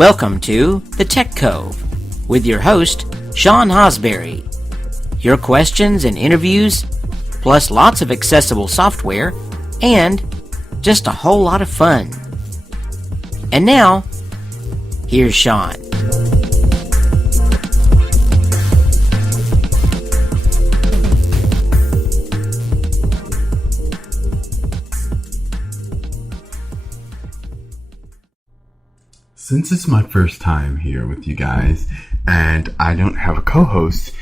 Welcome to TheTechCove with your host, Sean.hasberry. Your questions and interviews, plus lots of accessible software, and just a whole lot of fun. And now, here's Sean. Since it's my first time here with you guys, and I don't have a co-host,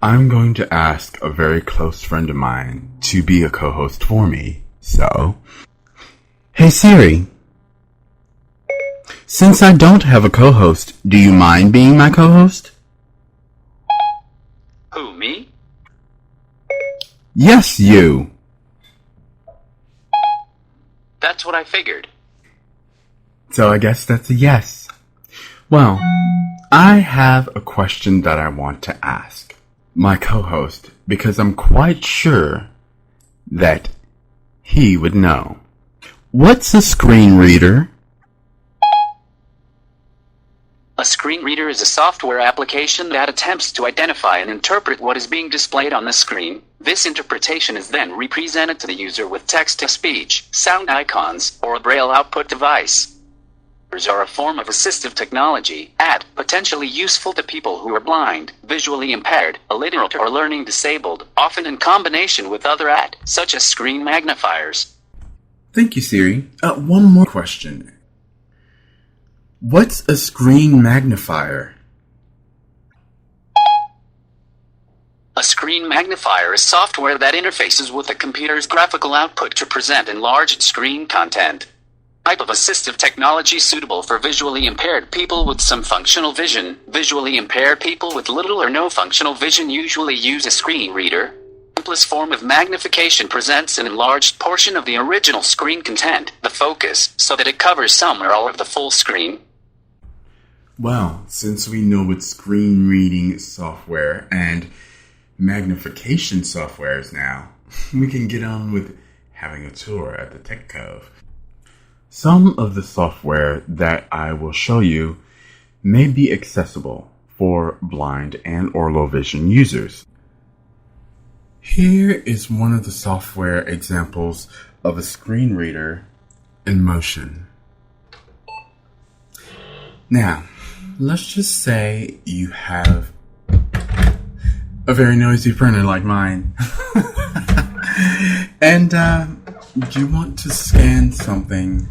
I'm going to ask a very close friend of mine to be a co-host for me. So, hey Siri, since I don't have a co-host, do you mind being my co-host? Who, me? Yes, you. That's what I figured. So I guess that's a yes. Well, I have a question that I want to ask my co-host because I'm quite sure that he would know. What's a screen reader? A screen reader is a software application that attempts to identify and interpret what is being displayed on the screen. This interpretation is then represented to the user with text-to-speech, sound icons, or a braille output device. Are a form of assistive technology, potentially useful to people who are blind, visually impaired, illiterate, or learning disabled, often in combination with other such as screen magnifiers. Thank you, Siri. One more question. What's a screen magnifier? A screen magnifier is software that interfaces with a computer's graphical output to present enlarged screen content. Type of assistive technology suitable for visually impaired people with some functional vision. Visually impaired people with little or no functional vision usually use a screen reader. The simplest form of magnification presents an enlarged portion of the original screen content, the focus, so that it covers some or all of the full screen. Well, since we know what screen reading software and magnification software is now, we can get on with having a tour at the TechCove. Some of the software that I will show you may be accessible for blind and or low vision users. Here is one of the software examples of a screen reader in motion. Now, let's just say you have a very noisy printer like mine. And you want to scan something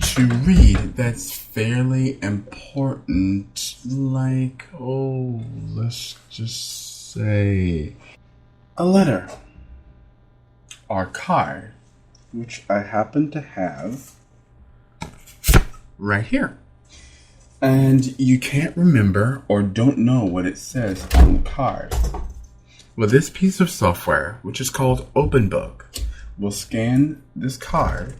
to read that's fairly important, like, let's just say a letter or card, which I happen to have right here. And you can't remember or don't know what it says on the card. Well, this piece of software, which is called Openbook, will scan this card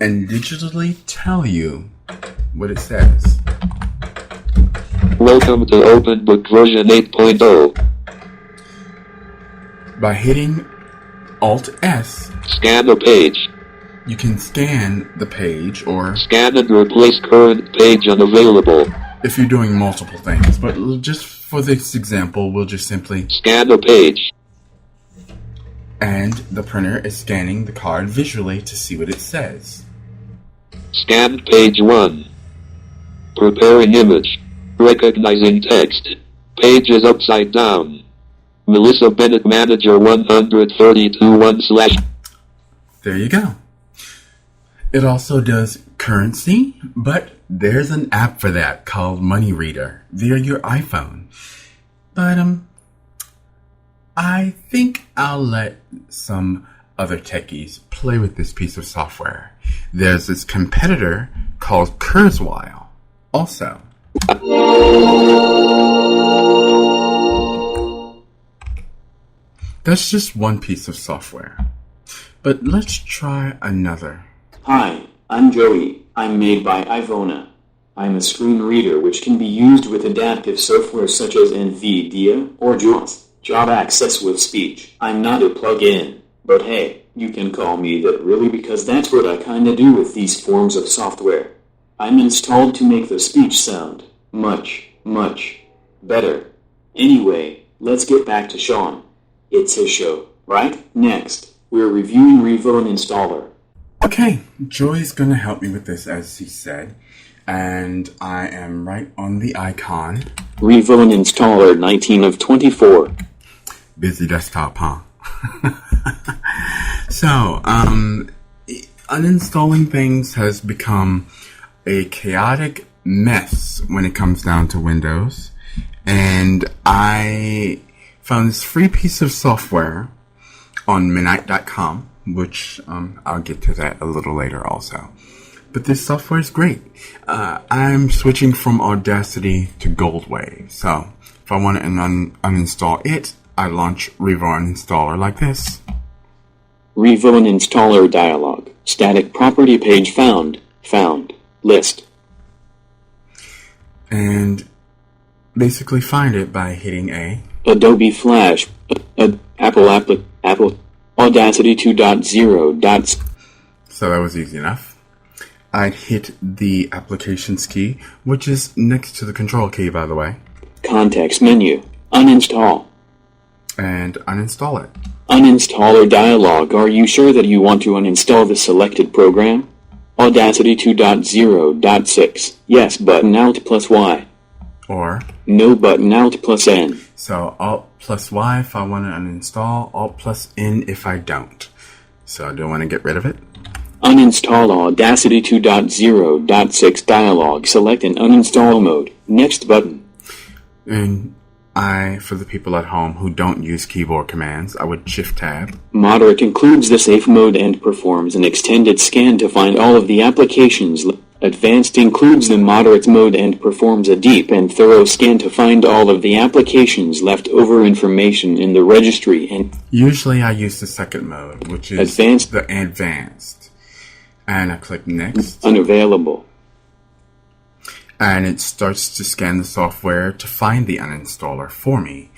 and digitally tell you what it says. Welcome to Openbook version 8.0. By hitting Alt-S, Scan the page. you can scan the page, or Scan and replace current page unavailable. if you're doing multiple things. But just for this example, we'll just simply Scan the page. and the printer is scanning the card visually to see what it says. Scanned page 1. Preparing image. Recognizing text. Page is upside down. Melissa Bennett Manager 132 There you go. It also does currency, but there's an app for that called Money Reader via your iPhone. But I think I'll let some other techies play with this piece of software. There's this competitor called Kurzweil also. That's just one piece of software. But let's try another. Hi, I'm Joey. I'm made by Ivona. I'm a screen reader which can be used with adaptive software such as NVIDIA or JAWS. Job access with speech. I'm not a plug-in, but hey, you can call me that really because that's what I kinda do with these forms of software. I'm installed to make the speech sound much, much better. Anyway, let's get back to Sean. It's his show, right? Next, we're reviewing Revo Uninstaller. Okay, Joy's gonna help me with this, as he said, and I am right on the icon. Revo Uninstaller 19 of 24. Busy desktop, huh? So, uninstalling things has become a chaotic mess when it comes down to Windows, and I found this free piece of software on Minite.com, which I'll get to that a little later also. But this software is great. I'm switching from Audacity to Goldwave, so if I want to uninstall it, I launch Revo Uninstaller like this. Revo Uninstaller dialog. Static property page found. List. And basically find it by hitting A. Adobe Flash. Apple Audacity 2.0. So that was easy enough. I'd hit the applications key, which is next to the control key, by the way. Context menu. Uninstall. And uninstall it. Uninstaller dialog. Are you sure that you want to uninstall the selected program? Audacity 2.0.6. Yes button Alt plus Y. Or No button Alt plus N. so Alt plus Y if I want to uninstall, Alt plus N if I don't. So do I want to get rid of it? Uninstall Audacity 2.0.6 dialog. Select an uninstall mode. Next button. And for the people at home who don't use keyboard commands, I would Shift Tab. Moderate includes the safe mode and performs an extended scan to find all of the applications. Advanced includes the moderate mode and performs a deep and thorough scan to find all of the applications left over information in the registry. And Usually I use the second mode, which is Advanced. the advanced. And I click Next. Unavailable. And it starts to scan the software to find the uninstaller for me,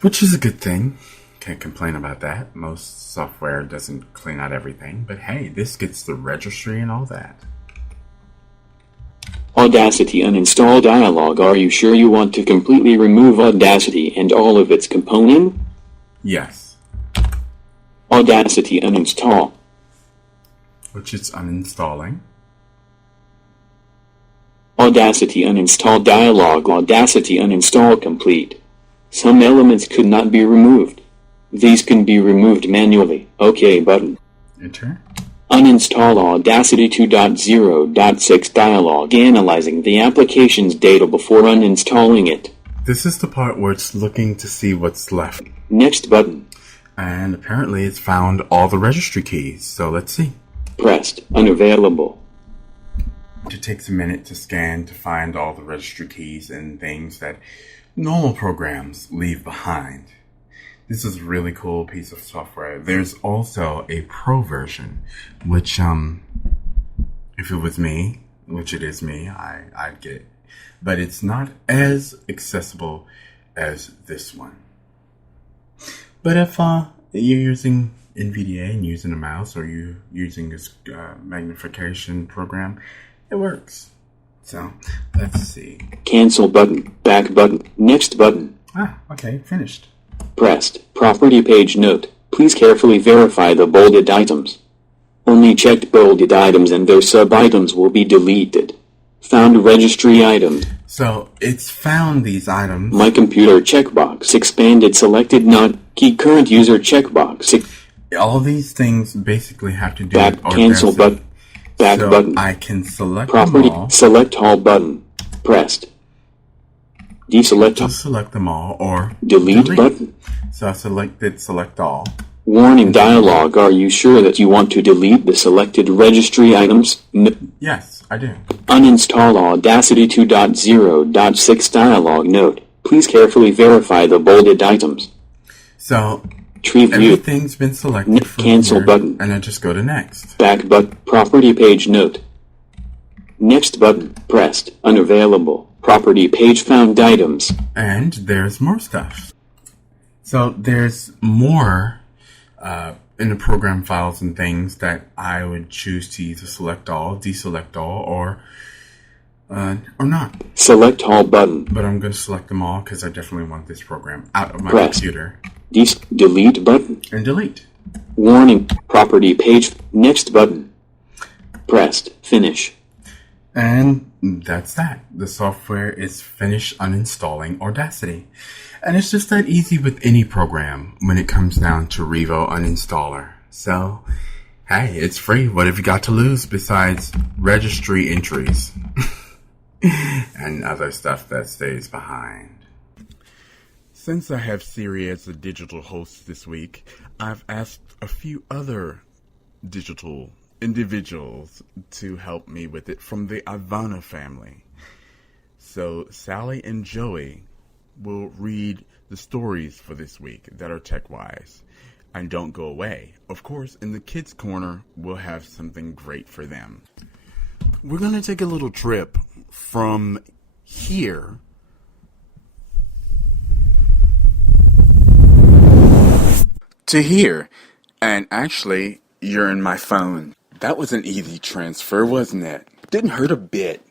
which is a good thing. Can't complain about that. Most software doesn't clean out everything, but hey, this gets the registry and all that. Audacity uninstall dialog. Are you sure you want to completely remove Audacity and all of its components? Yes, Audacity uninstall. which is uninstalling. Audacity uninstall dialog. Audacity uninstall complete. Some elements could not be removed. These can be removed manually. OK button. Enter. Uninstall Audacity 2.0.6 dialog. Analyzing the application's data before uninstalling it. This is the part where it's looking to see what's left. Next button. And apparently it's found all the registry keys, so let's see. Pressed. Unavailable. It takes a minute to scan to find all the registry keys and things that normal programs leave behind. This is a really cool piece of software. There's also a pro version, which, if it was me, which it is me, I'd get it. But it's not as accessible as this one. But if you're using NVDA and using a mouse, or you're using this magnification program, it works. So, let's see. Cancel button. Back button. Next button. Okay, finished. Pressed. Property page note. Please carefully verify the bolded items. Only checked bolded items and their sub-items will be deleted. Found registry item. So, it's found these items. My computer checkbox. Expanded selected not key current user checkbox. All these things basically have to do Back with cancel Audacity. button. Back So button. I can select Property. them all. Select all button. Pressed. Deselect all. Just select them all, or Delete button. So I selected select all. Warning dialog. Are you sure that you want to delete the selected registry items? Yes, I do. Uninstall Audacity 2.0.6 dialog. Note. Please carefully verify the bolded items. So Tree view. everything's been selected from Cancel here, button. and I just go to next. Back button. Property page note. Next button. Pressed. Unavailable. Property page found items. And there's more stuff. So there's more in the program files and things that I would choose to either select all, deselect all, or not. Select all button. But I'm going to select them all because I definitely want this program out of my Press. computer. Delete button. And delete. Warning. Property page. Next button. Pressed. Finish. And that's that. The software is finished uninstalling Audacity. And it's just that easy with any program when it comes down to Revo Uninstaller. So, hey, it's free. What have you got to lose besides registry entries? And other stuff that stays behind. Since I have Siri as a digital host this week, I've asked a few other digital individuals to help me with it from the Ivona family. So Sally and Joey will read the stories for this week that are tech-wise. And don't go away. Of course, in the kids' corner, we'll have something great for them. We're going to take a little trip from here to here. And actually, you're in my phone. That was an easy transfer, wasn't it? Didn't hurt a bit.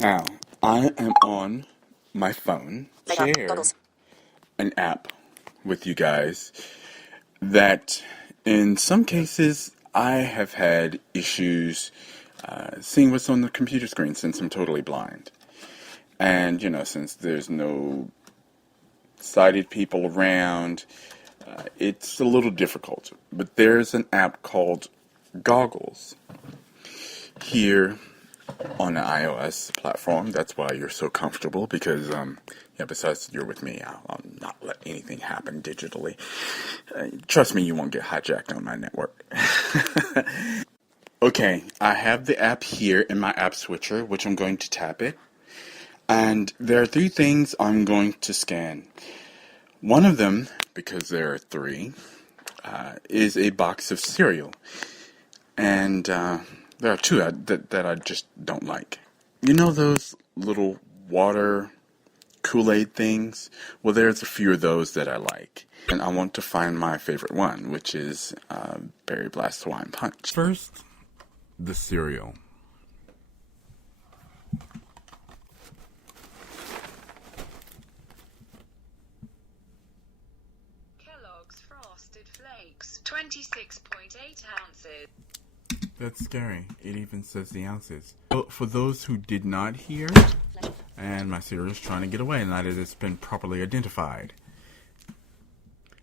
Now, I am on my phone. Share an app with you guys that in some cases I have had issues seeing what's on the computer screen since I'm totally blind. And, since there's no sighted people around, it's a little difficult. But there's an app called Goggles here on the iOS platform. That's why you're so comfortable, because, besides you're with me, I'll not let anything happen digitally. Trust me, you won't get hijacked on my network. Okay, I have the app here in my app switcher, which I'm going to tap it. And there are 3 things I'm going to scan. One of them, because there are 3, is a box of cereal. And there are 2 that I just don't like. You know those little water Kool-Aid things? Well, there's a few of those that I like. And I want to find my favorite one, which is Berry Blast Hawaiian Punch. First, the cereal. Kellogg's Frosted Flakes, 26.8 ounces. That's scary. It even says the ounces. For those who did not hear, and my cereal is trying to get away now that it's been properly identified.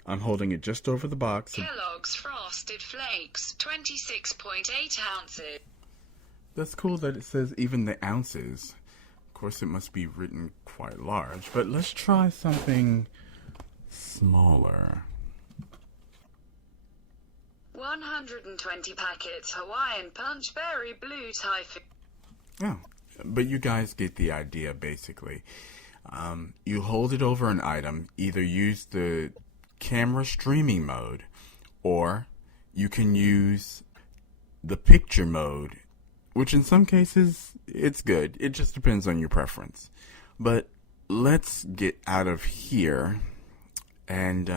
I'm holding it just over the box. Kellogg's Frosted Flakes, 26.8 ounces. That's cool that it says even the ounces. Of course, it must be written quite large, but let's try something smaller. 120 packets Hawaiian Punch Berry Blue Typhoon. Oh, but you guys get the idea, basically. You hold it over an item, either use the camera streaming mode, or you can use the picture mode, which in some cases, it's good. It just depends on your preference. But let's get out of here and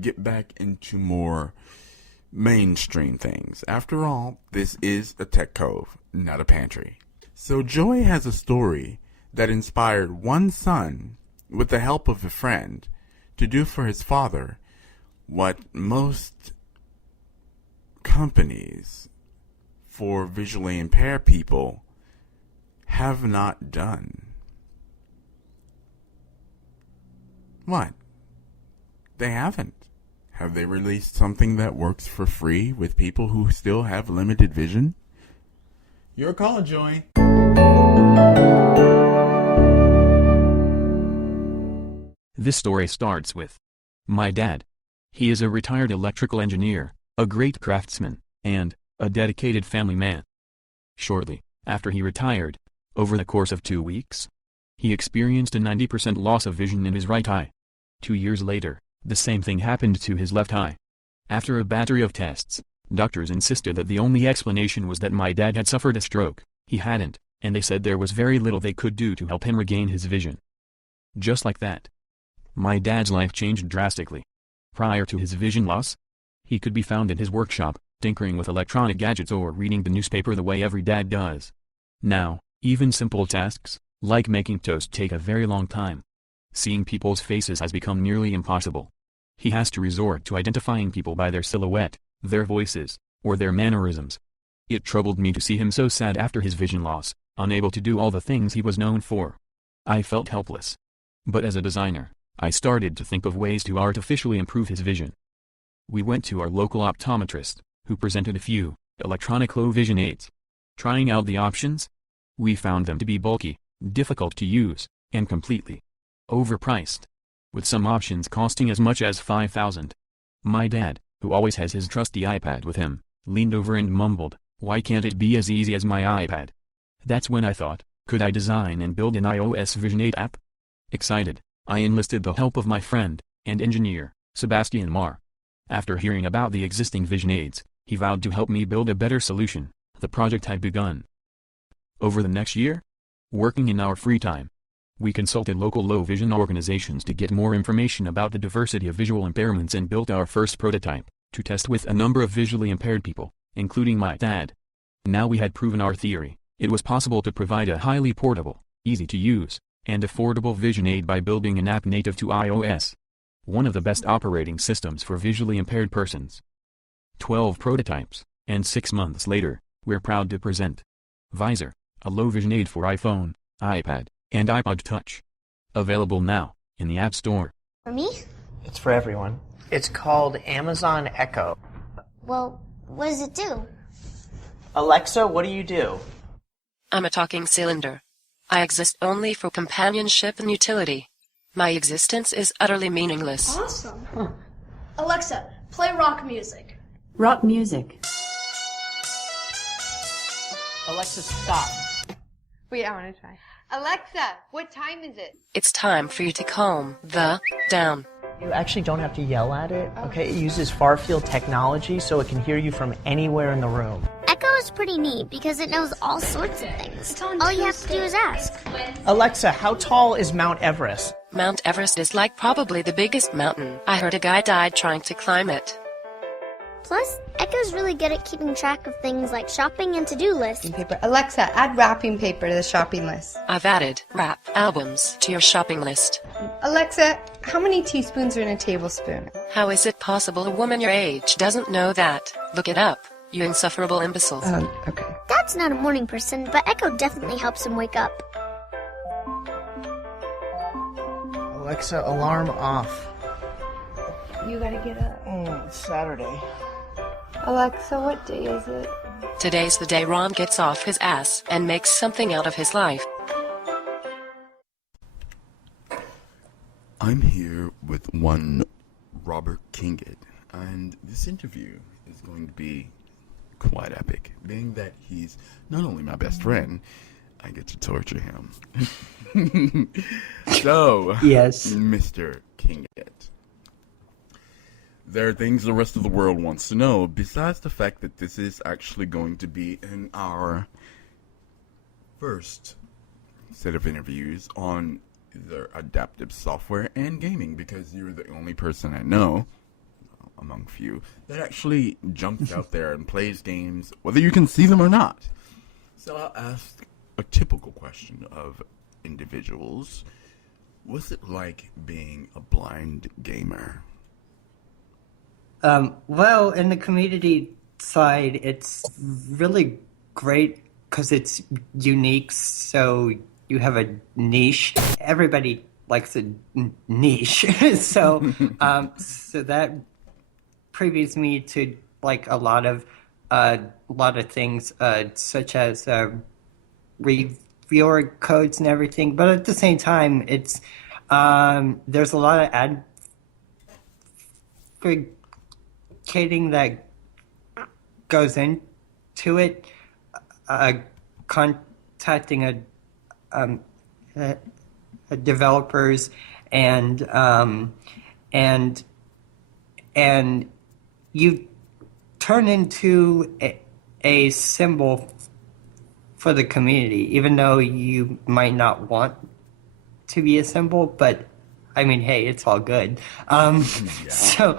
get back into more mainstream things. After all, this is a tech cove, not a pantry. So Joey has a story that inspired one son, with the help of a friend, to do for his father what most companies for visually impaired people have not done. What? They haven't. Have they released something that works for free with people who still have limited vision? Your call, Joey. This story starts with my dad. He is a retired electrical engineer, a great craftsman, and a dedicated family man. Shortly after he retired, over the course of 2 weeks, he experienced a 90% loss of vision in his right eye. 2 years later, the same thing happened to his left eye. After a battery of tests, doctors insisted that the only explanation was that my dad had suffered a stroke. He hadn't, and they said there was very little they could do to help him regain his vision. Just like that, my dad's life changed drastically. Prior to his vision loss, He could be found in his workshop, tinkering with electronic gadgets or reading the newspaper the way every dad does. Now, even simple tasks, like making toast, take a very long time. Seeing people's faces has become nearly impossible. He has to resort to identifying people by their silhouette, their voices, or their mannerisms. It troubled me to see him so sad after his vision loss, unable to do all the things he was known for. I felt helpless. But as a designer, I started to think of ways to artificially improve his vision. We went to our local optometrist, who presented a few electronic low vision aids. Trying out the options, we found them to be bulky, difficult to use, and completely overpriced, with some options costing as much as $5,000. My dad, who always has his trusty iPad with him, leaned over and mumbled, "Why can't it be as easy as my iPad?" That's when I thought, could I design and build an iOS Vision 8 app? Excited, I enlisted the help of my friend and engineer, Sebastian Marr. After hearing about the existing Vision aids, he vowed to help me build a better solution. The project had begun. Over the next year, working in our free time, we consulted local low vision organizations to get more information about the diversity of visual impairments and built our first prototype, to test with a number of visually impaired people, including my dad. Now we had proven our theory, it was possible to provide a highly portable, easy to use, and affordable vision aid by building an app native to iOS. One of the best operating systems for visually impaired persons. 12 prototypes, and 6 months later, we're proud to present Visor, a low vision aid for iPhone, iPad, and iPod Touch. Available now, in the App Store. For me? It's for everyone. It's called Amazon Echo. Well, what does it do? Alexa, what do you do? I'm a talking cylinder. I exist only for companionship and utility. My existence is utterly meaningless. Awesome. Alexa, play rock music. Rock music. Alexa, stop. Wait, I want to try. Alexa, what time is it? It's time for you to calm the down. You actually don't have to yell at it, okay? It uses far-field technology so it can hear you from anywhere in the room. Echo is pretty neat because it knows all sorts of things. All you have to do is ask. Alexa, how tall is Mount Everest? Mount Everest is like probably the biggest mountain. I heard a guy died trying to climb it. Plus, Echo's really good at keeping track of things like shopping and to-do lists. Paper. Alexa, add wrapping paper to the shopping list. I've added rap albums to your shopping list. Alexa, how many teaspoons are in a tablespoon? How is it possible a woman your age doesn't know that? Look it up, you insufferable imbeciles. Okay. Dad's not a morning person, but Echo definitely helps him wake up. Alexa, alarm off. You gotta get up. It's Saturday. Alexa, what day is it? Today's the day Ron gets off his ass and makes something out of his life. I'm here with one Robert Kingett, and this interview is going to be quite epic, being that he's not only my best friend, I get to torture him. So, yes, Mr. Kingett. There are things the rest of the world wants to know, besides the fact that this is actually going to be in our first set of interviews on either adaptive software and gaming, because you're the only person I know, among few, that actually jumps out there and plays games, whether you can see them or not. So I'll ask a typical question of individuals. What's it like being a blind gamer? Well, in the community side, it's really great because it's unique, so you have a niche. Everybody likes a niche, so so that previews me to like a lot of things, such as reviewer codes and everything. But at the same time, it's there's a lot of advocating that goes into it, contacting developers and you turn into a symbol for the community, even though you might not want to be a symbol, but I mean, hey, it's all good. So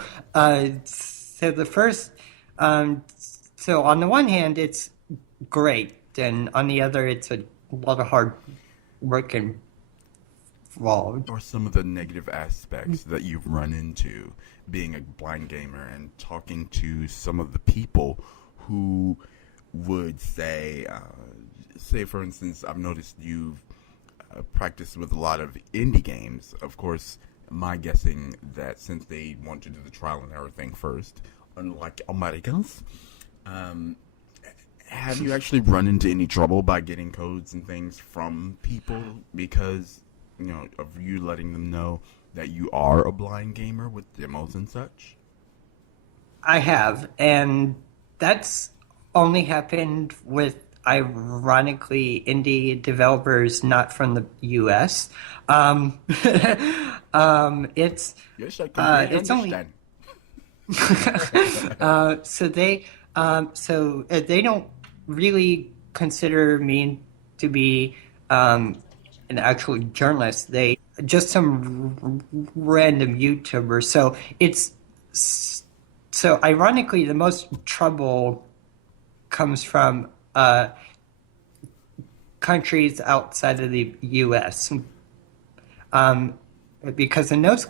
So the first, so on the one hand, it's great, and on the other, it's a lot of hard work involved. Or some of the negative aspects that you've run into being a blind gamer and talking to some of the people who would say, for instance, I've noticed you've practiced with a lot of indie games. Of course, my guessing that since they want to do the trial and everything first, unlike Americans, have you actually run into any trouble by getting codes and things from people because, of you letting them know that you are a blind gamer with demos and such? I have, and that's only happened with, ironically, indie developers not from the U.S. It's yes, I completely it's understand. So they don't really consider me to be an actual journalist. They just some random YouTuber. So ironically, the most trouble comes from countries outside of the U.S. Because in those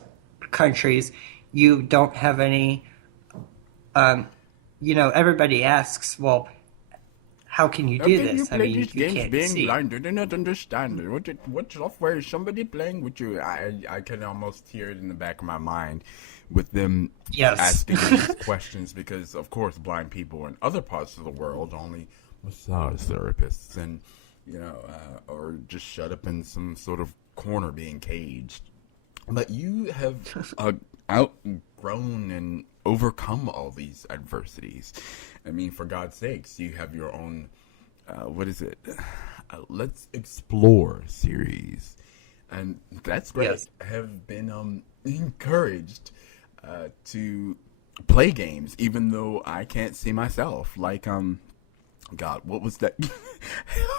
countries, you don't have any. Everybody asks, well, how can you do this? I mean, you you can't being see. blind. I do not understand. What software is somebody playing with you? I can almost hear it in the back of my mind with them asking these questions because, of course, blind people in other parts of the world only massage therapists and, or just shut up in some sort of corner being caged. But you have outgrown and overcome all these adversities. I mean, for God's sakes, you have your own, what is it? Let's Explore series. And that's great. Yes. Have been encouraged to play games, even though I can't see myself. Like, God, what was that? It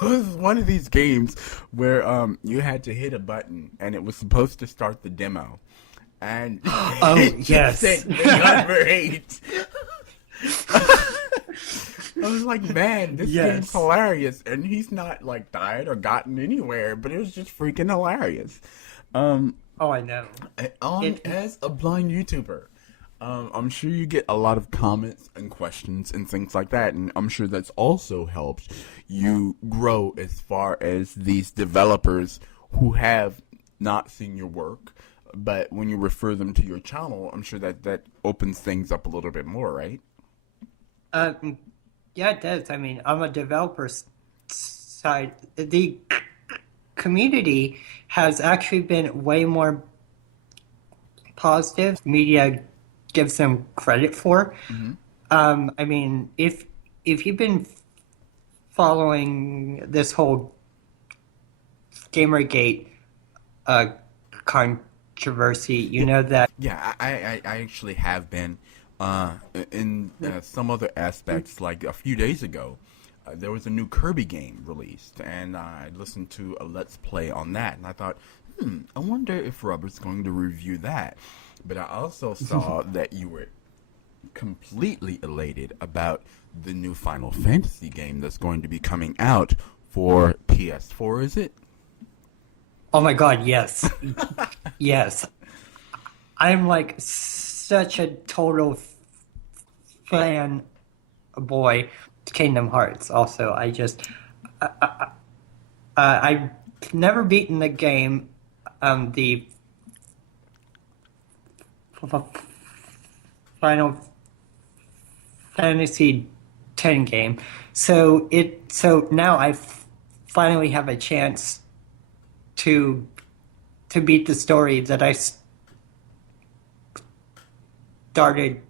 was one of these games where you had to hit a button and it was supposed to start the demo. And yes, said number 8. I was like, man, this game's hilarious, and he's not like died or gotten anywhere, but it was just freaking hilarious. I know. As a blind YouTuber, I'm sure you get a lot of comments and questions and things like that, and I'm sure that's also helped you grow as far as these developers who have not seen your work. But when you refer them to your channel, I'm sure that opens things up a little bit more, right? Yeah, it does. I mean, on the developer side, the community has actually been way more positive. Media gives them credit for. Mm-hmm. I mean, if you've been following this whole Gamergate controversy, you know that. Yeah, I actually have been in some other aspects. Like a few days ago, there was a new Kirby game released, and I listened to a Let's Play on that, and I thought, I wonder if Robert's going to review that. But I also saw that you were completely elated about the new Final Fantasy game that's going to be coming out for PS4, is it? Oh my god, yes. Yes. I'm like such a total fan boy. Kingdom Hearts also. I've never beaten the game, the Final Fantasy X game. So now I finally have a chance to beat the story that I started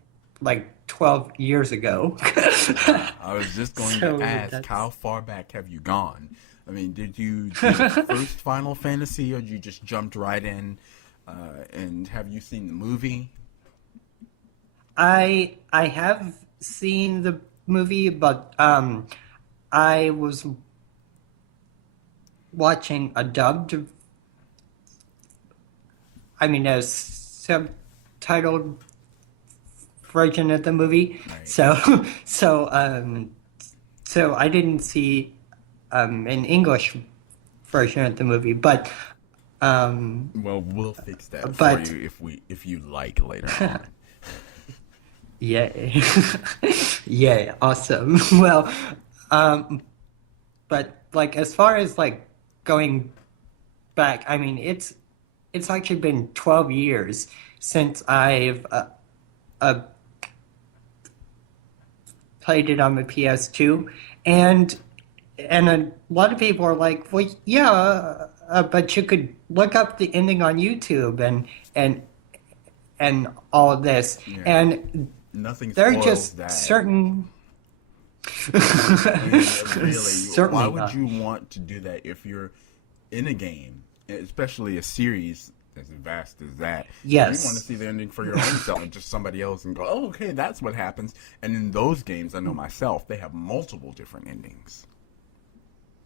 like 12 years ago. I was just going to ask, how far back have you gone? I mean, did you do the first Final Fantasy, or you just jumped right in? And have you seen the movie? I have seen the movie, but I was watching a dubbed, a subtitled version of the movie. Right. So I didn't see an English version of the movie, but well, we'll fix that for you if you like later on. Yay. Yay, awesome. Well, but like as far as like going back, I mean it's actually been 12 years since I've played it on the PS2, and a lot of people are like, well, yeah, but you could look up the ending on YouTube and all of this, and nothing. They're just that. certain. Really, Certainly why would not. you want to do that if you're in a game, especially a series as vast as that? Yes. You want to see the ending for your own self and just somebody else and go, oh, okay, that's what happens. And in those games, I know myself, they have multiple different endings.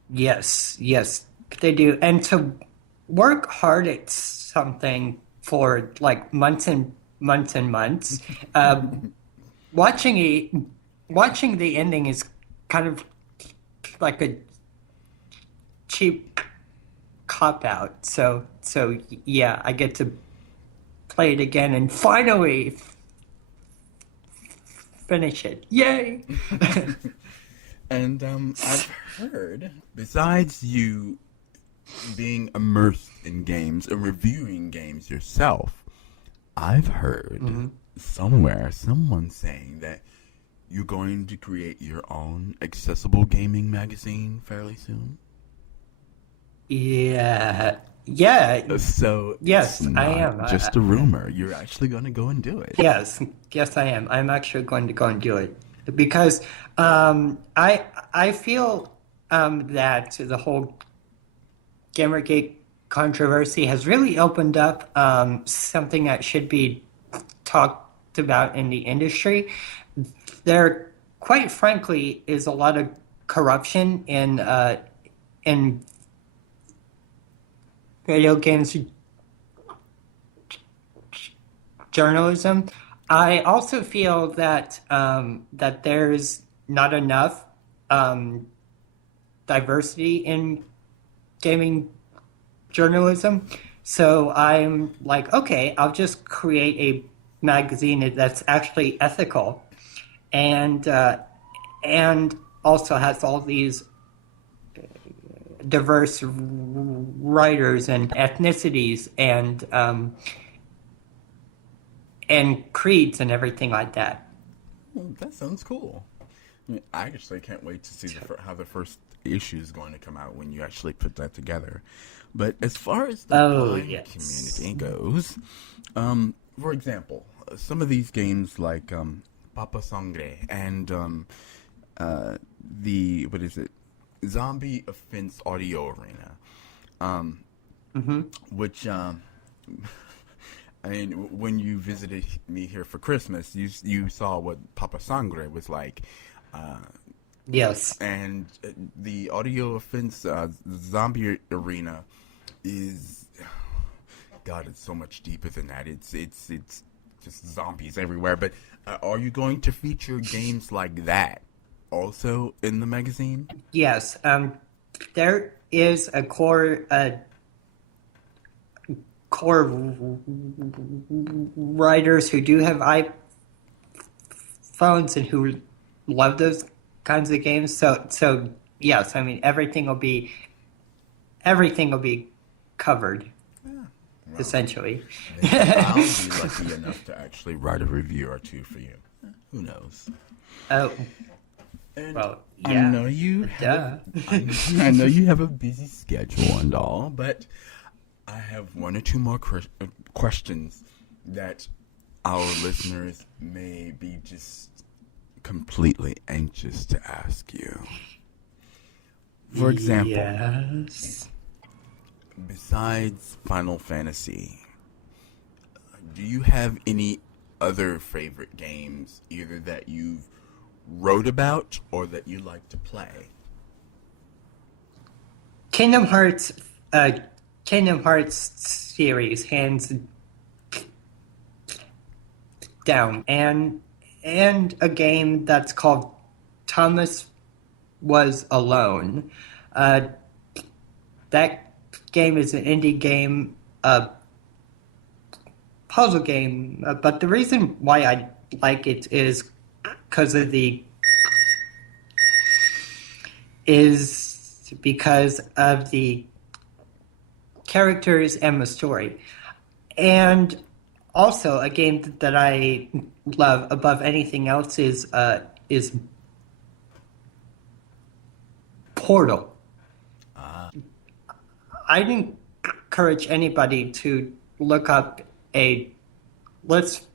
Yes, they do. And to work hard at something for like months and months and months, watching the ending is kind of like a cheap cop out. So yeah, I get to play it again and finally finish it. Yay! And I've heard, besides you being immersed in games and reviewing games yourself, I've heard somewhere someone saying that you're going to create your own accessible gaming magazine fairly soon. Yeah. So yes, it's I not am. just a rumor. You're actually going to go and do it. Yes, I am. I'm actually going to go and do it because I feel that the whole Gamergate controversy has really opened up something that should be talked about in the industry. There, quite frankly, is a lot of corruption in video games journalism. I also feel that that there's not enough diversity in gaming journalism. So I'm like, okay, I'll just create a magazine that's actually ethical and also has all these diverse writers and ethnicities and creeds and everything like that. Well, that sounds cool. I actually can't wait to see how the first issue is going to come out when you actually put that together. But as far as the blind community goes, for example, some of these games like Papa Sangre and Zombie Offense Audio Arena, which I mean, when you visited me here for Christmas, you saw what Papa Sangre was like. Yes. And the Audio Offense Zombie Arena is, God, it's so much deeper than that. It's just zombies everywhere. But are you going to feature games like that also in the magazine? Yes. There is a core writers who do have iPhones and who love those kinds of games. So yes, I mean everything will be covered. Essentially. I'll be lucky enough to actually write a review or two for you. Who knows? Oh. And well, yeah. I know you have a busy schedule and all, but I have one or two more questions that our listeners may be just completely anxious to ask you. For example, yes. Besides Final Fantasy, do you have any other favorite games, either that you've wrote about or that you like to play? Kingdom Hearts series, hands down, and and a game that's called Thomas Was Alone. That game is an indie game, puzzle game, but the reason why I like it is because of the characters and the story. And also a game that I love above anything else is Portal. I'd encourage anybody to look up a Let's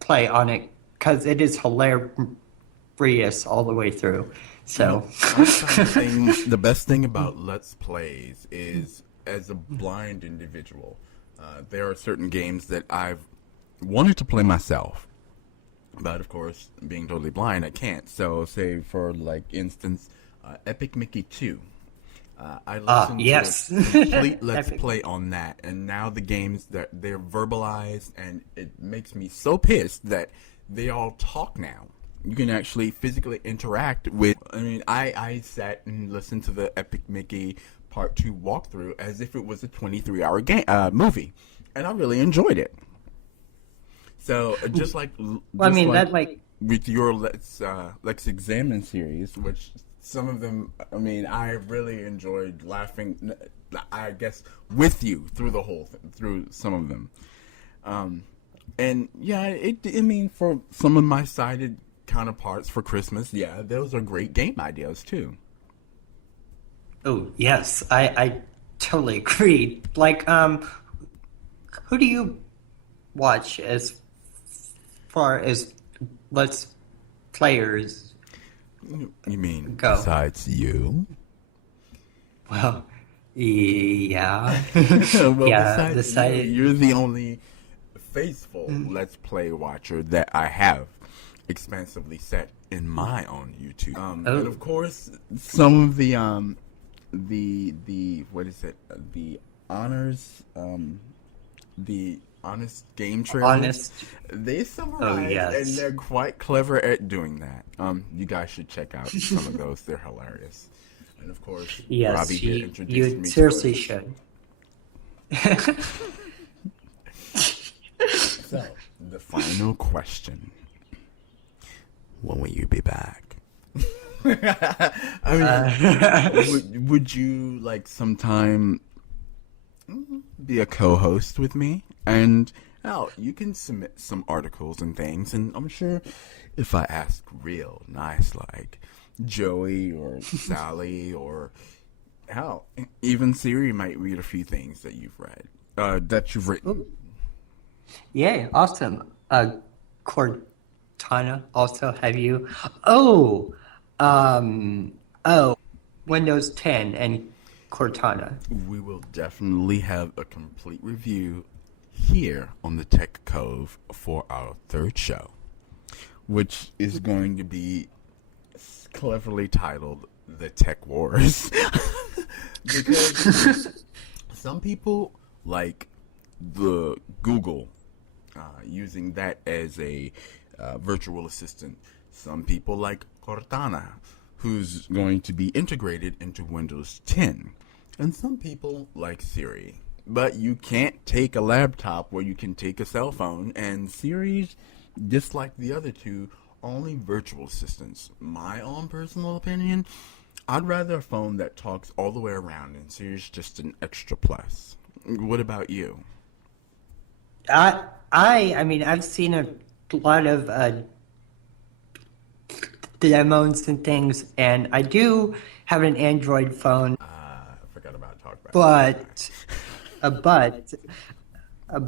Play on it because it is hilarious all the way through. So the best thing about Let's Plays is, as a blind individual, there are certain games that I've wanted to play myself, but of course, being totally blind, I can't. So, say for like instance, Epic Mickey 2. I listened to a complete Let's Play on that, and now the games that they're verbalized, and it makes me so pissed that they all talk now. You can actually physically interact with. I mean, I sat and listened to the Epic Mickey Part 2 walkthrough as if it was a 23-hour game movie, and I really enjoyed it. So just like, with your Let's Examine series, which some of them, I mean, I really enjoyed laughing, I guess, with you through the whole through some of them. And yeah, I mean, for some of my sighted counterparts for Christmas, yeah, those are great game ideas too. Oh yes, I totally agree. Like, who do you watch as far as Let's Players? You mean besides you? Well, yeah. Well, yeah, besides you're the only faithful Let's Play watcher that I have expansively set in my own YouTube. And of course, some of the what is it? The honors, the honest game trailers. They summarize, and they're quite clever at doing that. You guys should check out some of those. They're hilarious. And of course, Robbie here introduced me. You seriously should. So, the final question: when will you be back? I mean, would you like sometime be a co-host with me? And you can submit some articles and things, and I'm sure if I ask real nice, like Joey or Sally or even Siri might read a few things that you've read, that you've written. Yeah, awesome. Cortana, also, have you? Windows 10 and Cortana. We will definitely have a complete review here on the Tech Cove for our third show, which is going to be cleverly titled The Tech Wars. Because some people like the Google, using that as a virtual assistant. Some people like Cortana, who's going to be integrated into Windows 10. And some people like Siri. But you can't take a laptop where you can take a cell phone, and Siri's, just like the other two, only virtual assistants. My own personal opinion, I'd rather a phone that talks all the way around, and Siri's just an extra plus. What about you? I mean, I've seen a lot of demos and things, and I do have an Android phone. I forgot about talk about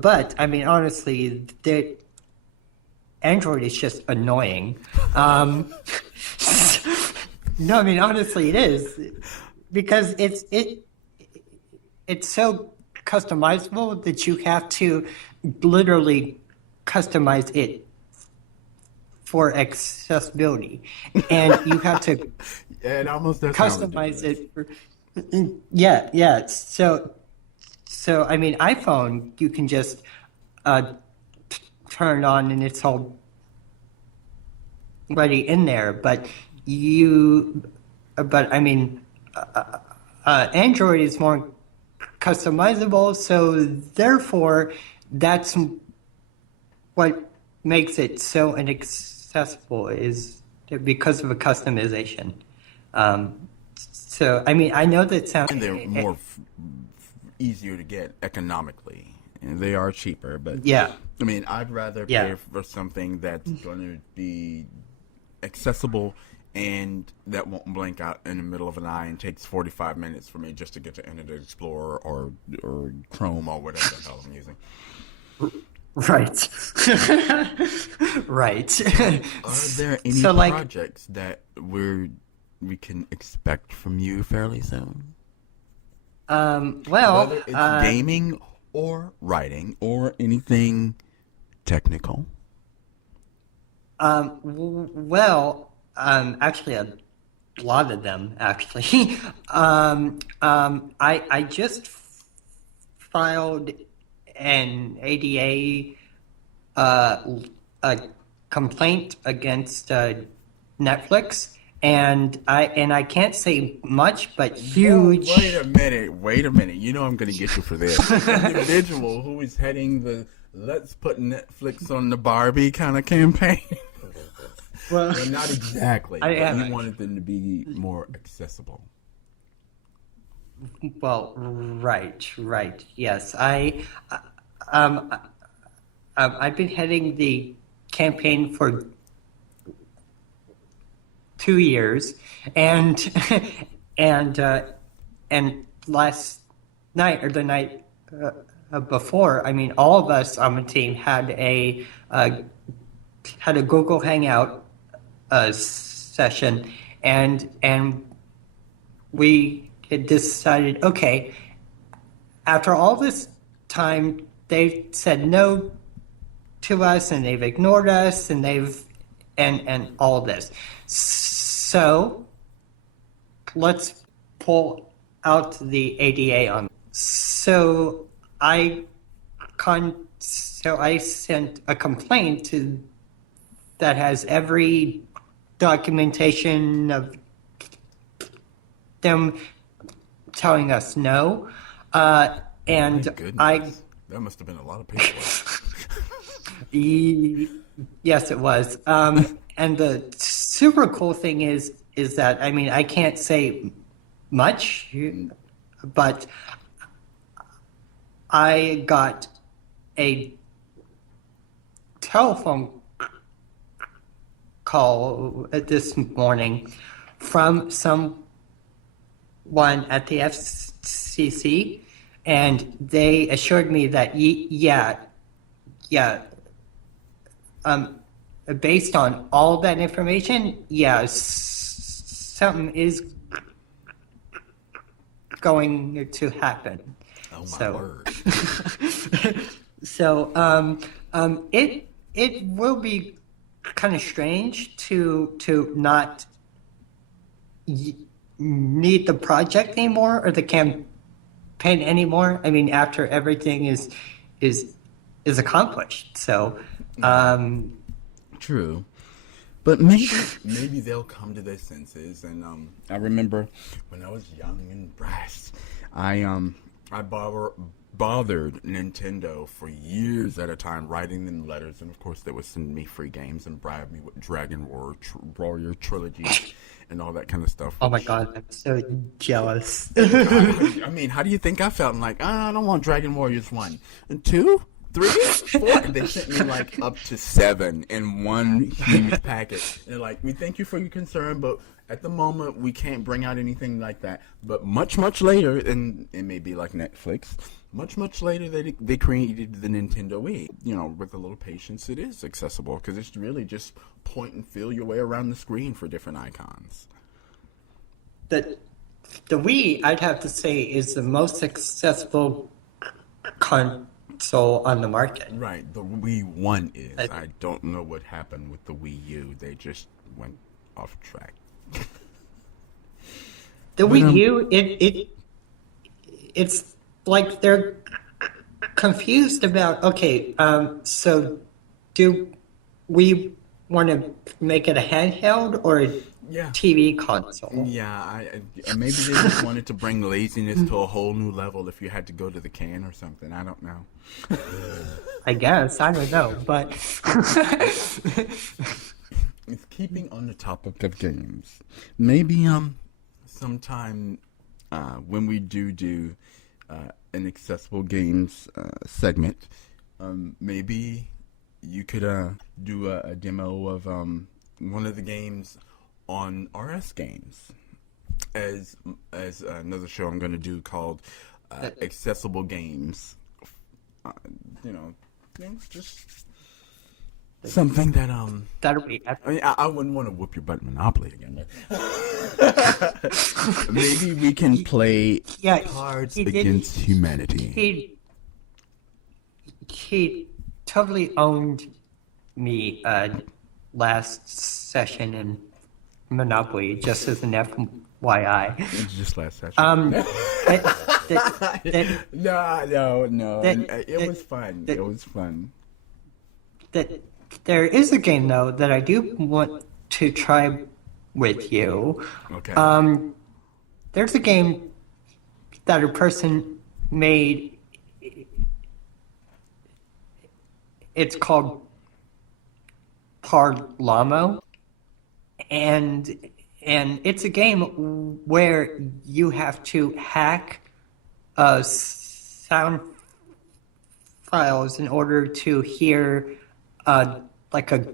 but I mean, honestly, Android is just annoying. No, I mean, honestly, it is, because it's so customizable that you have to literally customize it for accessibility, and you have to it almost does customize it for, yeah. So I mean, iPhone, you can just turn it on and it's all already in there, but I mean, Android is more customizable, so therefore that's what makes it so inaccessible is because of a customization. So I mean, I know that sounds And they're more easier to get economically, and they are cheaper. But yeah, I mean, I'd rather pay for something that's going to be accessible and that won't blink out in the middle of an eye and takes 45 minutes for me just to get to Internet Explorer or Chrome or whatever the hell I'm using. Right. Right. Are there any projects that we can expect from you fairly soon? Well, whether it's gaming or writing or anything technical. Actually, a lot of them. Actually, I just filed an ADA a complaint against Netflix, and I can't say much, but huge. Whoa, wait a minute. You know I'm going to get you for this. The individual who is heading the "Let's put Netflix on the Barbie" kind of campaign. Well, not exactly. You wanted them to be more accessible. Well, right. Yes, I've been heading the campaign for 2 years, and last night or the night before, I mean, all of us on the team had a Google Hangout session, and we had decided, okay, after all this time, they've said no to us, and they've ignored us, and and all this. So let's pull out the ADA on. So I sent a complaint that has every documentation of them telling us no, and that must have been a lot of paperwork. Yes, it was. And the super cool thing is that, I mean, I can't say much, but I got a telephone call this morning from someone at the FCC, and they assured me that based on all that information, something is going to happen. Oh my word! So it will be kind of strange to not need the project anymore or the campaign anymore. I mean, after everything is accomplished. So true, but maybe they'll come to their senses. And I remember when I was young and brash, I bothered Nintendo for years at a time, writing them letters, and of course they would send me free games and bribe me with Dragon Warrior Trilogy and all that kind of stuff. Oh my god, I'm so jealous. I mean, how do you think I felt? I'm like, I don't want Dragon Warriors 1 and 2, 3, 4. And they sent me like up to 7 in one huge packet. And they're like, we thank you for your concern, but at the moment we can't bring out anything like that. But much later, and it may be like Netflix, much later they created the Nintendo Wii. You know, with a little patience, it is accessible because it's really just point and feel your way around the screen for different icons. The Wii, I'd have to say, is the most accessible console on the market. Right, the Wii 1 is. I don't know what happened with the Wii U. They just went off track. The Wii U, it's like they're confused about, okay, so do we want to make it a handheld or a TV console? Yeah, maybe they just wanted to bring laziness to a whole new level if you had to go to the can or something. I don't know. I guess. I don't know, but... It's keeping on the topic of games. Maybe sometime when we do an accessible games segment, maybe you could do a demo of one of the games on RS Games, as another show I'm going to do called Accessible Games. Just something that that'll be. I wouldn't want to whoop your butt Monopoly again. Maybe we can play Cards Against Humanity. He totally owned me last session in Monopoly, just as an FYI. Just last session. No. It was fun. It was fun. There is a game, though, that I do want to try with you. Okay. There's a game that a person made. It's called Parlamo, and it's a game where you have to hack sound files in order to hear like a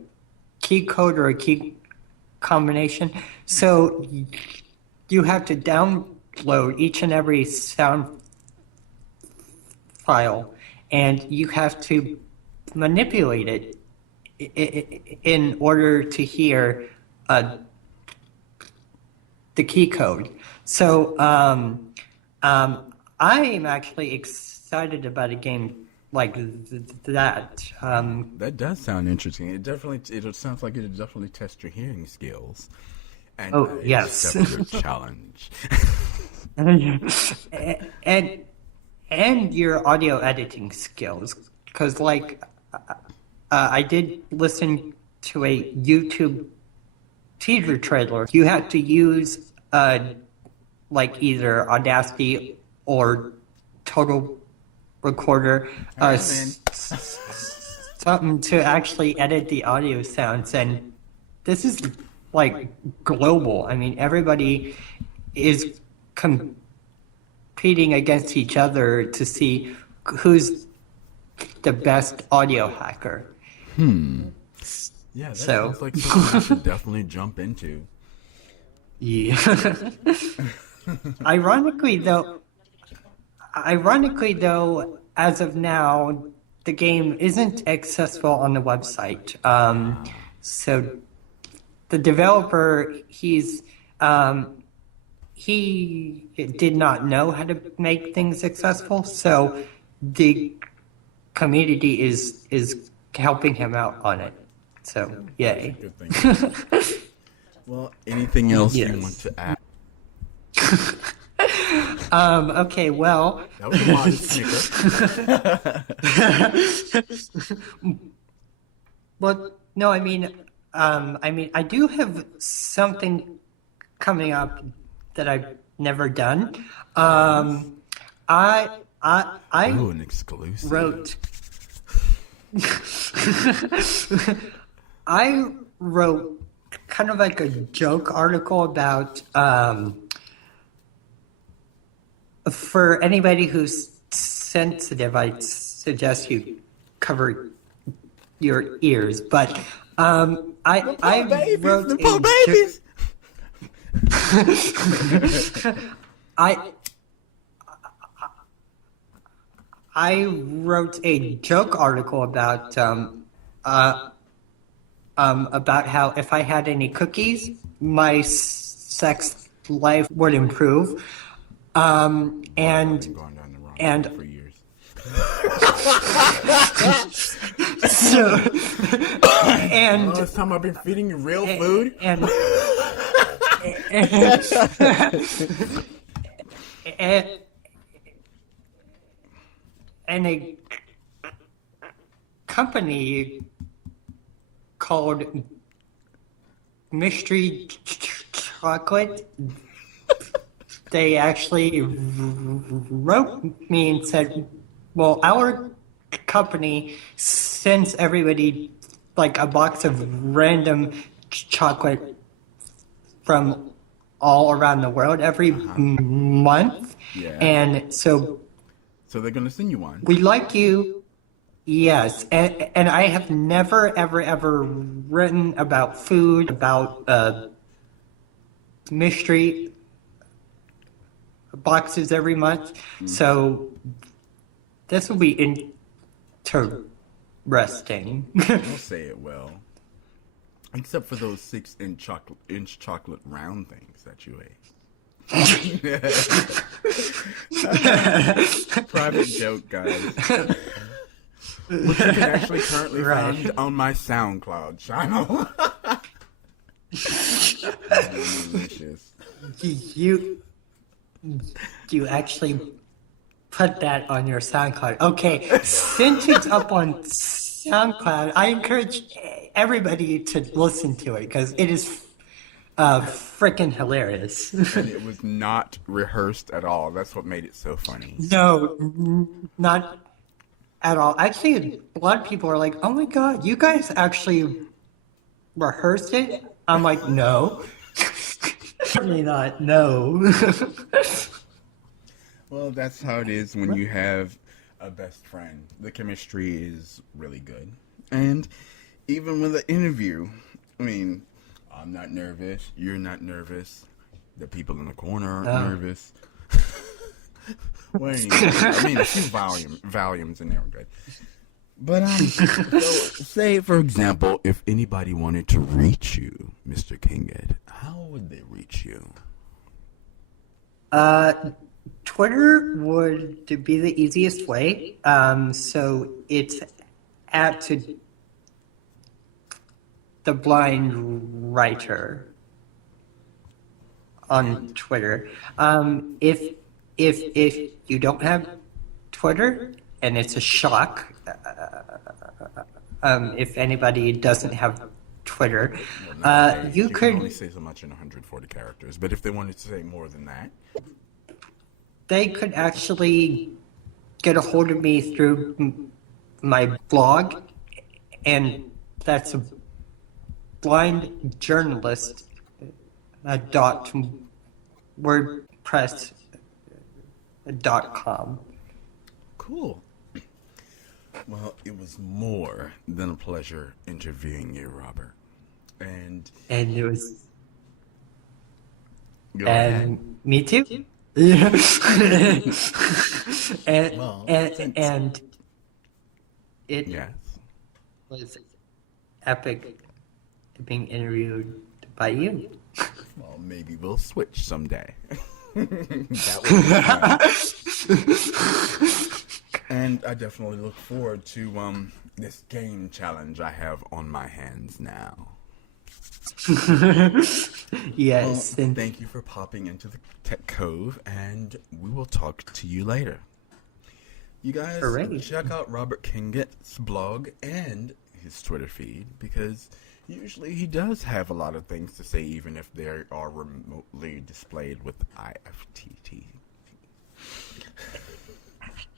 key code or a key combination. So you have to download each and every sound file, and you have to manipulate it in order to hear the key code. So I'm actually excited about a game like that. That does sound interesting. It sounds like it definitely test your hearing skills. And, yes, it's a challenge. and your audio editing skills, because I did listen to a YouTube teaser trailer. You had to use either Audacity or Total Recorder, something to actually edit the audio sounds. And this is global. I mean, everybody is competing against each other to see who's the best audio hacker. Yeah, that sounds like something I should definitely jump into. Yeah. Ironically though, as of now, the game isn't accessible on the website. So the developer, he did not know how to make things accessible. So the community is helping him out on it. So yay. Good thing. Well, anything else you want to add? Okay, well. That was a modest snicker. Well, no, I mean, I do have something coming up that I've never done. Ooh, an exclusive. I wrote kind of like a joke article about, for anybody who's sensitive, I suggest you cover your ears. But I wrote the poor babies. I wrote a joke article about how if I had any cookies, my sex life would improve. And for years. So, and this time I've been feeding you real food. And a company called mystery chocolate, they actually wrote me and said, well, our company sends everybody like a box of random chocolate from all around the world every month. Yeah. And so they're going to send you one. we like you. Yes, and I have never, ever written about food, about mystery boxes every month. So this will be interesting. I'll say it will. Except for those 6-inch chocolate round things that you ate. Private joke, guys. Which you can actually currently find on my SoundCloud channel. Delicious. You actually put that on your SoundCloud. Okay, since it's up on SoundCloud, I encourage everybody to listen to it because it is freaking hilarious. And it was not rehearsed at all. That's what made it so funny. No, not at all. Actually, a lot of people are like, oh my god, you guys actually rehearsed it? I'm like, no. Certainly not, no. Well, that's how it is when you have a best friend. The chemistry is really good. And even with an interview, I mean, I'm not nervous, you're not nervous, the people in the corner aren't nervous. Well, anyway, I mean, a few volumes and they were good. But, so, say, for example, if anybody wanted to reach you, Mr. Kingett, how would they reach you? Twitter would be the easiest way. So it's at the blind writer on Twitter. If you don't have Twitter, and it's a shock, if anybody doesn't have Twitter, you could only say so much in 140 characters. But if they wanted to say more than that, they could actually get a hold of me through my blog, and that's a blindjournalist.wordpress.com. Cool. Well, it was more than a pleasure interviewing you, Robert. And it was... Go ahead. Me too. Yeah. and it was epic being interviewed by you. Well, maybe we'll switch someday. And I definitely look forward to this game challenge I have on my hands now. Yes. Well, thank you for popping into the Tech Cove, and we will talk to you later. You guys check out Robert Kingett's blog and his Twitter feed, because usually he does have a lot of things to say, even if they are remotely displayed with IFTT.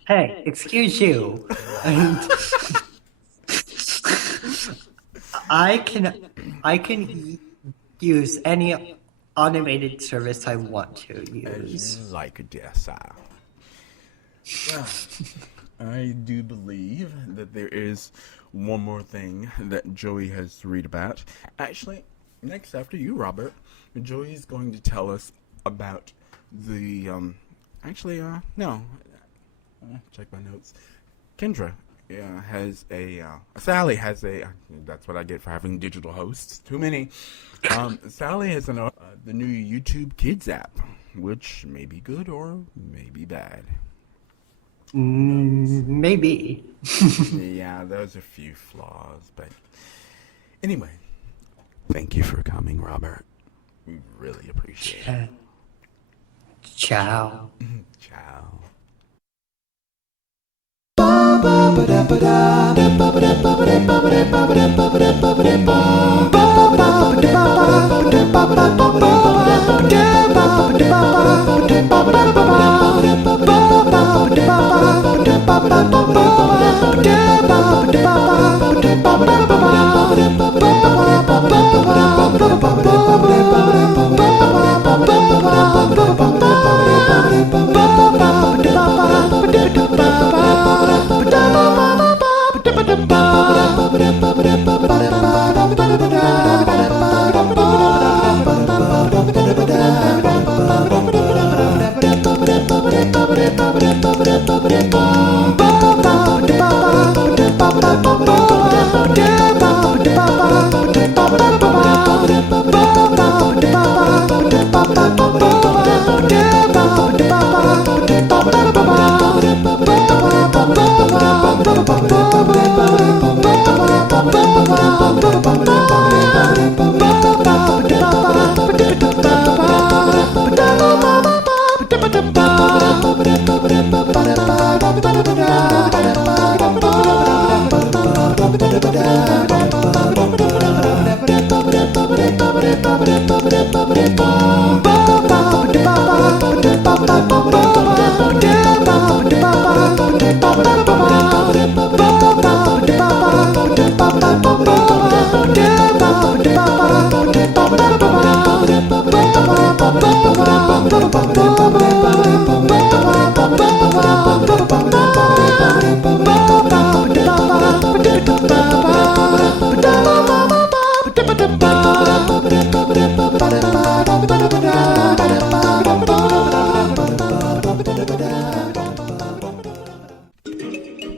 Hey, excuse you. I can use any automated service I want to use. Like a DSI. Well, I do believe that there is one more thing that Joey has to read about. Actually, next after you, Robert, Joey's going to tell us about the, check my notes. Kendra has Sally has that's what I get for having digital hosts. Too many. Sally has the new YouTube Kids app, which may be good or may be bad. Maybe. Yeah, there's a few flaws, but anyway, thank you for coming, Robert. We really appreciate it. Ciao. Ciao. Ba-ba-da-ba-da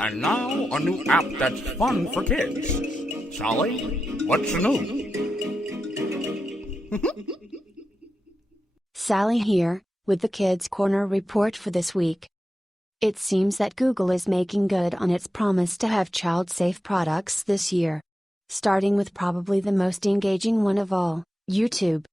And now, a new app that's fun for kids. Sally, what's new? Sally here, with the Kids Corner report for this week. It seems that Google is making good on its promise to have child-safe products this year. Starting with probably the most engaging one of all, YouTube.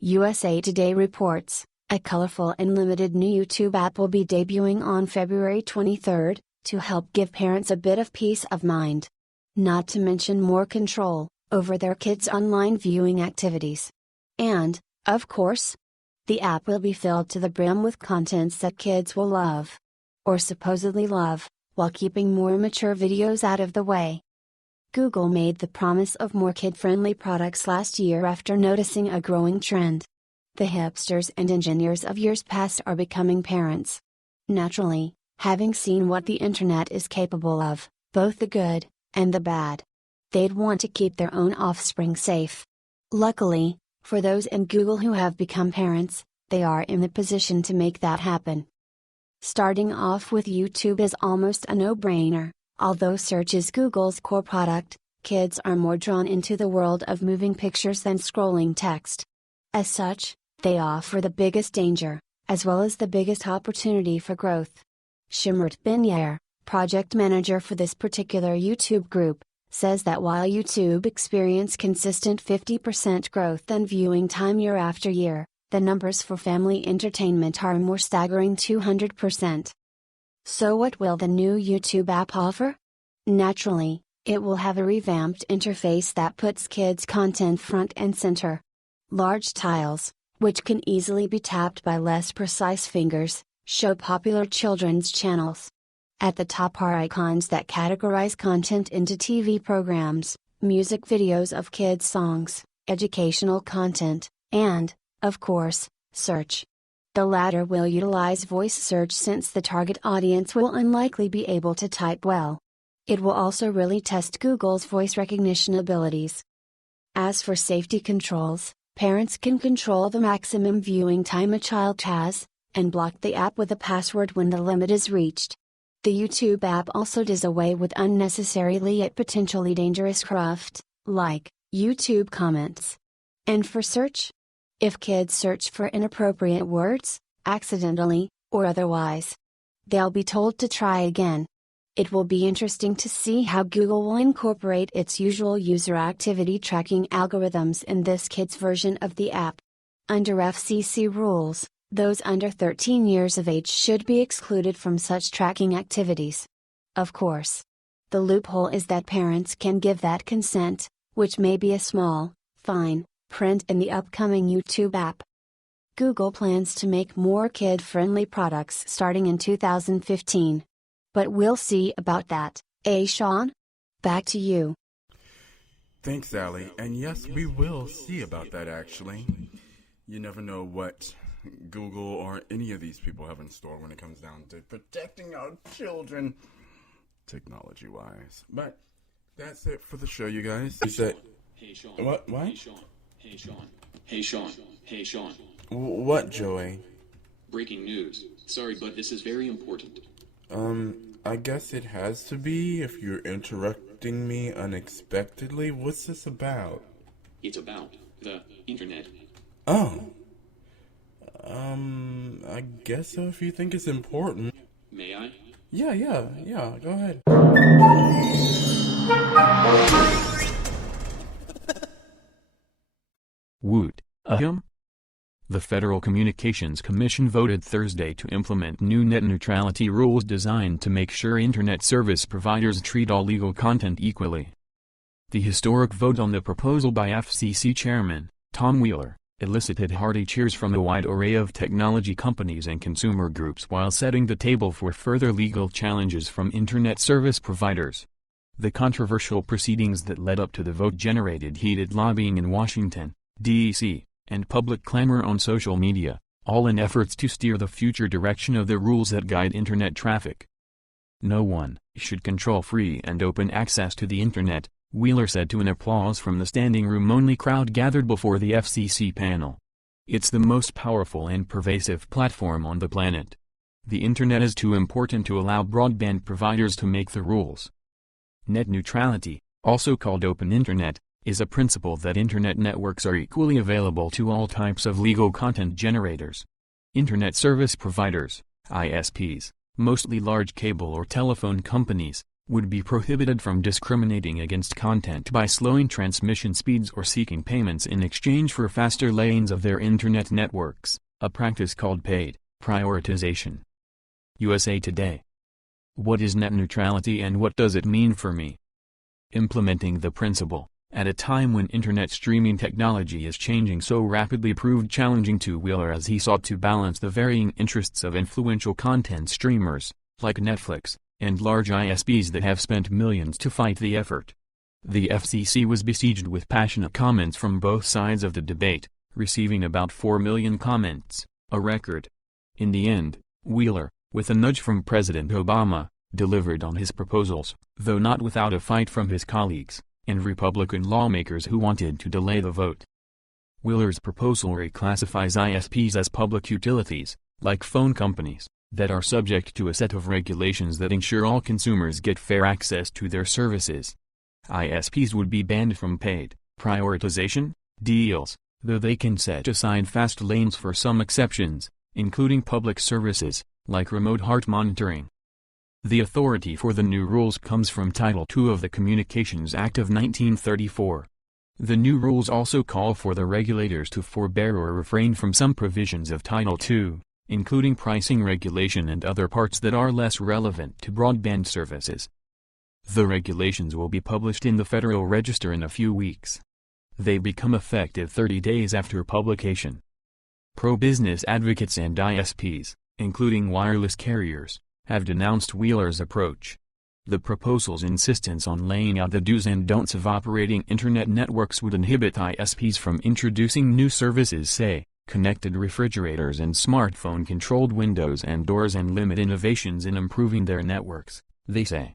USA Today reports, a colorful and limited new YouTube app will be debuting on February 23rd, to help give parents a bit of peace of mind. Not to mention more control over their kids' online viewing activities. And, of course, the app will be filled to the brim with contents that kids will love. Or supposedly love, while keeping more mature videos out of the way. Google made the promise of more kid-friendly products last year after noticing a growing trend. The hipsters and engineers of years past are becoming parents. Naturally, having seen what the internet is capable of, both the good and the bad, they'd want to keep their own offspring safe. Luckily, for those in Google who have become parents, they are in the position to make that happen. Starting off with YouTube is almost a no-brainer. Although search is Google's core product, kids are more drawn into the world of moving pictures than scrolling text. As such, they offer the biggest danger, as well as the biggest opportunity for growth. Shimrat Binyer, project manager for this particular YouTube group, says that while YouTube experienced consistent 50% growth in viewing time year after year, the numbers for family entertainment are more staggering 200%. So what will the new YouTube app offer? Naturally, it will have a revamped interface that puts kids' content front and center. Large tiles, which can easily be tapped by less precise fingers, show popular children's channels. At the top are icons that categorize content into TV programs, music videos of kids' songs, educational content, and, of course, search. The latter will utilize voice search since the target audience will unlikely be able to type well. It will also really test Google's voice recognition abilities. As for safety controls, parents can control the maximum viewing time a child has, and block the app with a password when the limit is reached. The YouTube app also does away with unnecessarily yet potentially dangerous cruft, like YouTube comments. And for search? If kids search for inappropriate words, accidentally, or otherwise, they'll be told to try again. It will be interesting to see how Google will incorporate its usual user activity tracking algorithms in this kids' version of the app. Under FCC rules, those under 13 years of age should be excluded from such tracking activities. Of course. The loophole is that parents can give that consent, which may be a small, fine print in the upcoming YouTube app. Google plans to make more kid-friendly products starting in 2015. But we'll see about that, Sean? Back to you. Thanks, Sally. And yes, we will see about that, actually. You never know what Google or any of these people have in store when it comes down to protecting our children, technology-wise. But that's it for the show, you guys. Hey, Sean. What? Hey, Sean. Hey, Sean. Hey, Sean. Hey, Sean. What, Joey? Breaking news. Sorry, but this is very important. I guess it has to be if you're interrupting me unexpectedly. What's this about? It's about the internet. Oh. I guess so if you think it's important. May I? Yeah, go ahead. Woot. Ahem. The Federal Communications Commission voted Thursday to implement new net neutrality rules designed to make sure Internet service providers treat all legal content equally. The historic vote on the proposal by FCC Chairman, Tom Wheeler, elicited hearty cheers from a wide array of technology companies and consumer groups while setting the table for further legal challenges from Internet service providers. The controversial proceedings that led up to the vote generated heated lobbying in Washington, D.C., and public clamor on social media, all in efforts to steer the future direction of the rules that guide Internet traffic. No one should control free and open access to the Internet, Wheeler said to an applause from the standing room-only crowd gathered before the FCC panel. It's the most powerful and pervasive platform on the planet. The Internet is too important to allow broadband providers to make the rules. Net neutrality, also called open Internet, is a principle that Internet networks are equally available to all types of legal content generators. Internet service providers, ISPs, mostly large cable or telephone companies, would be prohibited from discriminating against content by slowing transmission speeds or seeking payments in exchange for faster lanes of their Internet networks, a practice called paid prioritization. USA Today. What is net neutrality and what does it mean for me? Implementing the principle, at a time when Internet streaming technology is changing so rapidly, proved challenging to Wheeler as he sought to balance the varying interests of influential content streamers, like Netflix, and large ISPs that have spent millions to fight the effort. The FCC was besieged with passionate comments from both sides of the debate, receiving about 4 million comments, a record. In the end, Wheeler, with a nudge from President Obama, delivered on his proposals, though not without a fight from his colleagues and Republican lawmakers who wanted to delay the vote. Wheeler's proposal reclassifies ISPs as public utilities, like phone companies, that are subject to a set of regulations that ensure all consumers get fair access to their services. ISPs would be banned from paid prioritization deals, though they can set aside fast lanes for some exceptions, including public services, like remote heart monitoring. The authority for the new rules comes from Title II of the Communications Act of 1934. The new rules also call for the regulators to forbear or refrain from some provisions of Title II, including pricing regulation and other parts that are less relevant to broadband services. The regulations will be published in the Federal Register in a few weeks. They become effective 30 days after publication. Pro-business advocates and ISPs, including wireless carriers, have denounced Wheeler's approach. The proposal's insistence on laying out the do's and don'ts of operating Internet networks would inhibit ISPs from introducing new services, say, connected refrigerators and smartphone-controlled windows and doors, and limit innovations in improving their networks, they say.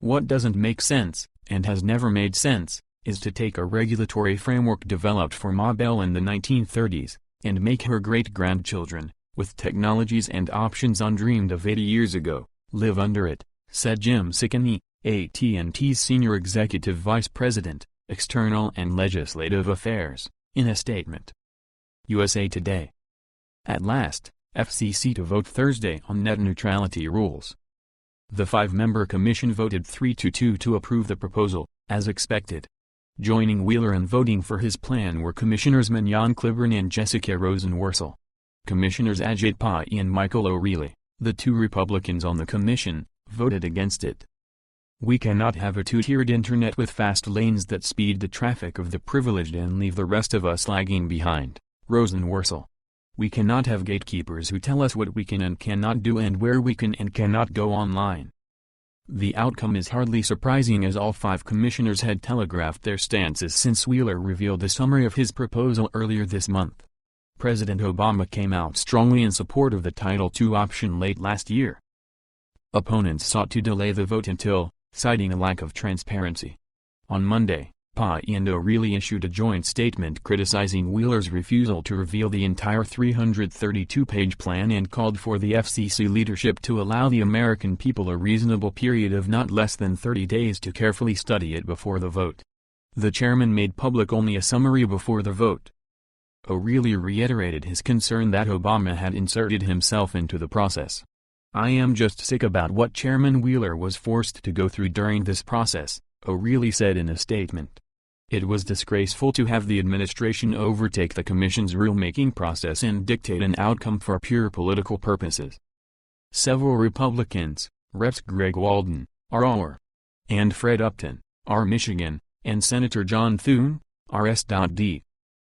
What doesn't make sense, and has never made sense, is to take a regulatory framework developed for mobile in the 1930s, and make her great-grandchildren, with technologies and options undreamed of 80 years ago, live under it, said Jim Sickeny, AT&T's Senior Executive Vice President, External and Legislative Affairs, in a statement. USA Today. At last, FCC to vote Thursday on net neutrality rules. The 5-member commission voted 3-2 to approve the proposal, as expected. Joining Wheeler in voting for his plan were Commissioners Mignon Cliburn and Jessica Rosenworcel. Commissioners Ajit Pai and Michael O'Reilly, the 2 Republicans on the commission, voted against it. We cannot have a 2-tiered Internet with fast lanes that speed the traffic of the privileged and leave the rest of us lagging behind, Rosenworcel. We cannot have gatekeepers who tell us what we can and cannot do and where we can and cannot go online, The outcome is hardly surprising as all 5 commissioners had telegraphed their stances since Wheeler revealed the summary of his proposal earlier this month. President Obama came out strongly in support of the Title II option late last year. Opponents sought to delay the vote until, citing a lack of transparency. On Monday, Pai and O'Reilly issued a joint statement criticizing Wheeler's refusal to reveal the entire 332-page plan and called for the FCC leadership to allow the American people a reasonable period of not less than 30 days to carefully study it before the vote. The chairman made public only a summary before the vote. O'Reilly reiterated his concern that Obama had inserted himself into the process. "I am just sick about what Chairman Wheeler was forced to go through during this process," O'Reilly said in a statement. "It was disgraceful to have the administration overtake the commission's rulemaking process and dictate an outcome for pure political purposes." Several Republicans, Reps Greg Walden, R. and Fred Upton, R. Michigan, and Senator John Thune, R.S.D.,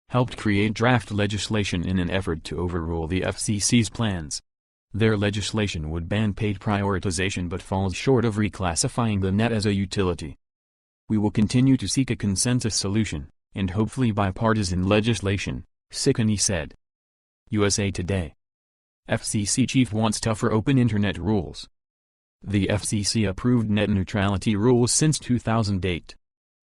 helped create draft legislation in an effort to overrule the FCC's plans. Their legislation would ban paid prioritization but falls short of reclassifying the net as a utility. "We will continue to seek a consensus solution, and hopefully bipartisan legislation," Seanisy said. USA Today. FCC chief wants tougher open internet rules. The FCC approved net neutrality rules since 2008.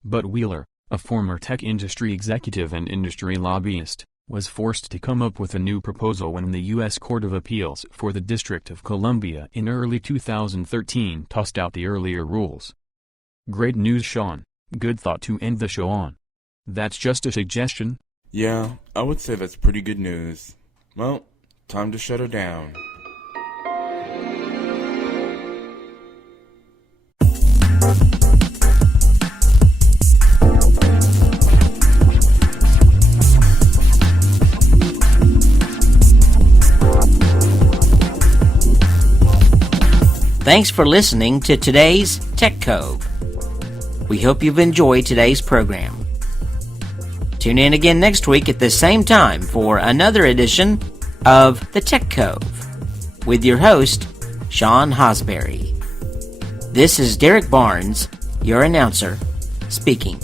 But Wheeler, a former tech industry executive and industry lobbyist, was forced to come up with a new proposal when the U.S. Court of Appeals for the District of Columbia in early 2013 tossed out the earlier rules. Great news, Sean. Good thought to end the show on. That's just a suggestion. Yeah, I would say that's pretty good news. Well, time to shut her down. Thanks for listening to today's Tech Cove. We hope you've enjoyed today's program. Tune in again next week at the same time for another edition of The Tech Cove with your host, Sean Hasberry. This is Derek Barnes, your announcer, speaking.